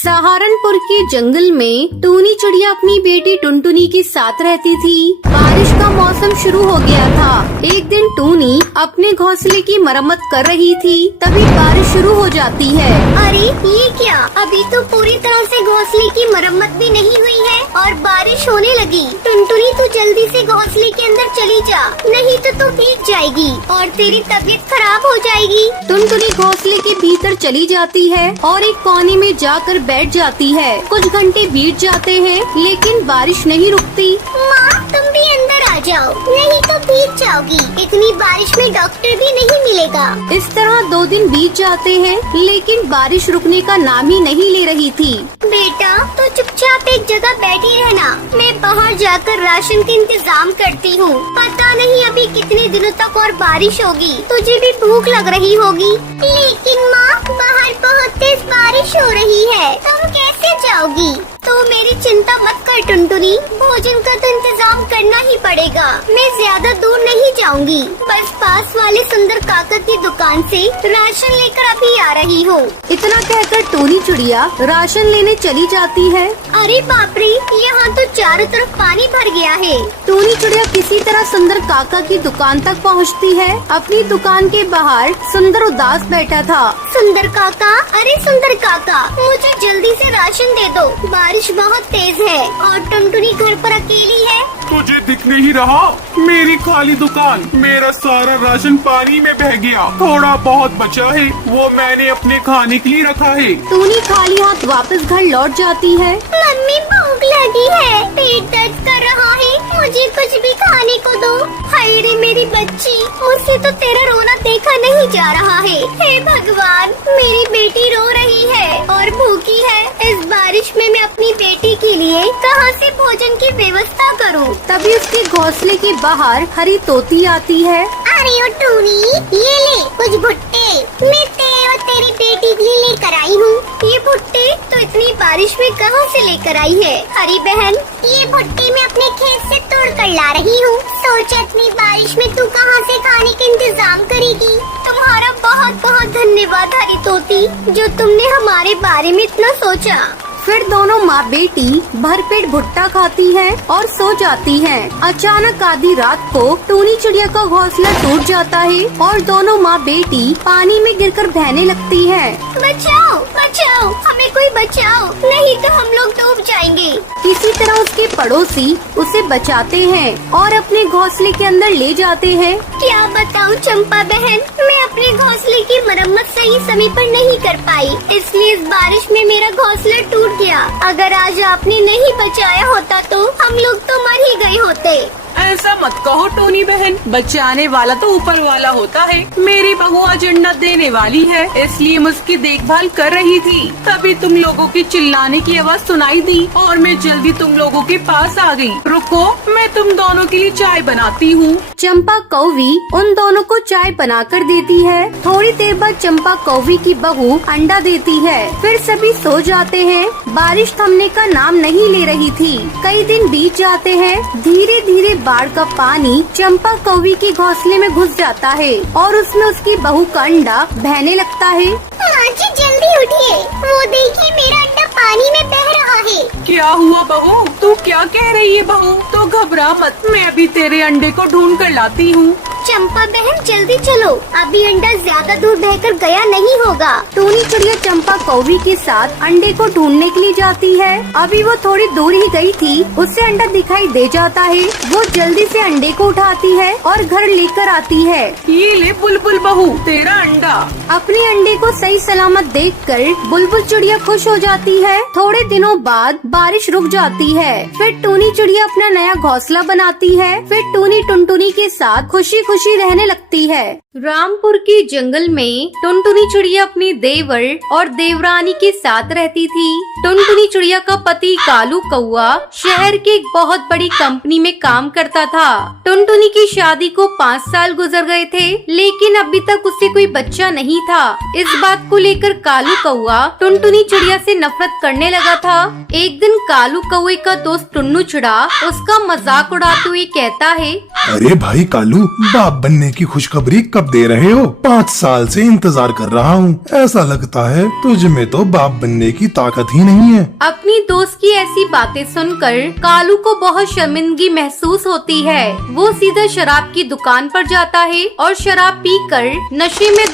सहारनपुर के जंगल में टूनी चिड़िया अपनी बेटी टुनटुनी के साथ रहती थी। बारिश का मौसम शुरू हो गया था। एक दिन टूनी अपने घोंसले की मरम्मत कर रही थी, तभी बारिश शुरू हो जाती है। अरे ये क्या, अभी तो पूरी तरह से घोंसले की मरम्मत भी नहीं हुई है और बारिश होने लगी। टुनटुनी तू जल्दी से घोंसले के अंदर चली जा, नहीं तो तू भीग जाएगी और तेरी तबीयत खराब हो जाएगी। टुनटुनी घोंसले के भीतर चली जाती है और एक कोने में जाकर बैठ जाती है। कुछ घंटे बीत जाते हैं लेकिन बारिश नहीं रुकती। माँ तुम भी अंदर आ जाओ, नहीं तो भीग जाओगी। इतनी बारिश में डॉक्टर भी नहीं मिलेगा। इस तरह 2 दिन बीत जाते हैं लेकिन बारिश रुकने का नाम ही नहीं ले रही थी। बेटा तो चुपचाप एक जगह बैठी रहना, मैं बाहर जाकर राशन का इंतजाम करती हूँ। पता नहीं अभी कितने दिनों तक और बारिश होगी, तुझे भी भूख लग रही होगी। लेकिन माँ बाहर बहुत तेज बारिश हो रही है, तुम कैसे जाओगी? तो मेरी चिंता मत कर टुनटुनी, भोजन का तो इंतजाम करना ही पड़ेगा। मैं ज्यादा दूर नहीं जाऊंगी, बस पास वाले सुंदर काका की दुकान से राशन लेकर अभी आ रही हूँ। इतना कहकर टूनी चिड़िया राशन लेने चली जाती है। अरे बाप रे, यहाँ तो चारों तरफ पानी भर गया है। टूनी चिड़िया किसी तरह सुंदर काका की दुकान तक पहुँचती है। अपनी दुकान के बाहर सुंदर उदास बैठा था। सुंदर काका, अरे सुंदर काका, मुझे जल्दी से राशन दे दो, बारिश बहुत तेज है और टुनटुनी घर पर अकेली है। तुझे दिख नहीं रहा? मेरी खाली दुकान, मेरा सारा राशन पानी में बह गया। थोड़ा बहुत बचा है, वो मैंने अपने खाने के लिए रखा है। टूनी खाली हाथ वापस घर लौट जाती है। मम्मी भूख लगी है, पेट दर्द कर रहा है, मुझे कुछ भी खाने को दो। हाय रे मेरी बच्ची, मुझसे तो तेरा रोना देखा नहीं जा रहा है। हे भगवान, मेरी बेटी रो रही है और भूखी है। इस बारिश में मैं अपनी बेटी के लिए कहाँ से भोजन की व्यवस्था करूँ? तभी उसके घोंसले के बाहर हरी तोती आती है। अरे ओ टूनी, ये ले कुछ भुट्टे, मैं तेरे और तेरी बेटी के लिए लेकर आई हूँ। ये भुट्टे तो इतनी बारिश में कहाँ से लेकर आई है? हरी बहन, ये भुट्टे मैं अपने खेत से तोड़ कर ला रही हूँ। सोच इतनी बारिश में तू कहाँ से खाने का इंतजाम करेगी? तुम्हारा बहुत बहुत धन्यवाद हरी तोती, जो तुमने हमारे बारे में इतना सोचा। फिर दोनों माँ बेटी भरपेट भुट्टा खाती हैं और सो जाती हैं। अचानक आधी रात को टूनी चिड़िया का घोंसला टूट जाता है और दोनों माँ बेटी पानी में गिरकर बहने लगती हैं। बचाओ बचाओ, हमें कोई बचाओ, नहीं तो हम लोग डूब जाएंगे। किसी तरह उसके पड़ोसी उसे बचाते हैं और अपने घोंसले के अंदर ले जाते हैं। क्या बताऊँ चंपा बहन, मैं अपने घोंसले की मरम्मत सही समय पर नहीं कर पाई, इसलिए इस बारिश में मेरा घोंसला टूट गया। अगर आज आपने नहीं बचाया होता तो हम लोग तो मर ही गए होते। ऐसा मत कहो टोनी बहन, बचाने वाला तो ऊपर वाला होता है। मेरी बहू आज अंडा देने वाली है, इसलिए मैं उसकी देखभाल कर रही थी। तभी तुम लोगों की चिल्लाने की आवाज सुनाई दी और मैं जल्दी तुम लोगों के पास आ गई। रुको, मैं तुम दोनों के लिए चाय बनाती हूँ। चंपा कौवी उन दोनों को चाय बनाकर देती है। थोड़ी देर बाद चंपा कौवी की बहू अंडा देती है। फिर सभी सो जाते हैं। बारिश थमने का नाम नहीं ले रही थी। कई दिन बीत जाते हैं। धीरे धीरे बाढ़ का पानी चंपा कौवी के घोंसले में घुस जाता है और उसमें उसकी बहू का अंडा बहने लगता है। माँ जी जल्दी उठिए, वो देखिए मेरा अंडा पानी में बह रहा है। क्या हुआ बहू? तू क्या कह रही है बहू? तो घबरा मत, मैं अभी तेरे अंडे को ढूंढ कर लाती हूँ। चंपा बहन जल्दी चलो, अभी अंडा ज्यादा दूर बहकर गया नहीं होगा। टूनी चिड़िया चंपा कौवी के साथ अंडे को ढूंढने के लिए जाती है। अभी वो थोड़ी दूर ही गई थी, उससे अंडा दिखाई दे जाता है। वो जल्दी से अंडे को उठाती है और घर लेकर आती है। ये ले बुलबुल बहू, तेरा अंडा। अपने अंडे को सही सलामत देखकर बुलबुल चिड़िया खुश हो जाती है। थोड़े दिनों बाद बारिश रुक जाती है। फिर टूनी चिड़िया अपना नया घोंसला बनाती है। फिर टूनी टुनटुनी के साथ खुशी खुशी रहने लगती है। रामपुर के जंगल में टुनटुनी चिड़िया अपने देवर और देवरानी के साथ रहती थी। टुनटुनी चिड़िया का पति कालू कौआ शहर की एक बहुत बड़ी कंपनी में काम करता था। टुनटुनी की शादी को 5 साल गुजर गए थे, लेकिन अभी तक उससे कोई बच्चा नहीं था। इस बात को लेकर कालू कौआ टुनटुनी चिड़िया से नफरत करने लगा था। एक दिन कालू कौए का दोस्त टुन्नू चिड़ा उसका मजाक उड़ाते हुए कहता है, अरे भाई कालू, बाप बनने की खुशखबरी कब दे रहे हो? 5 साल से इंतजार कर रहा हूँ। ऐसा लगता है तुझ में तो बाप बनने की ताकत ही नहीं है। अपनी दोस्त की ऐसी बातें सुनकर कालू को बहुत शर्मिंदगी महसूस होती है। वो सीधा शराब की दुकान पर जाता है और शराब पीकर नशे में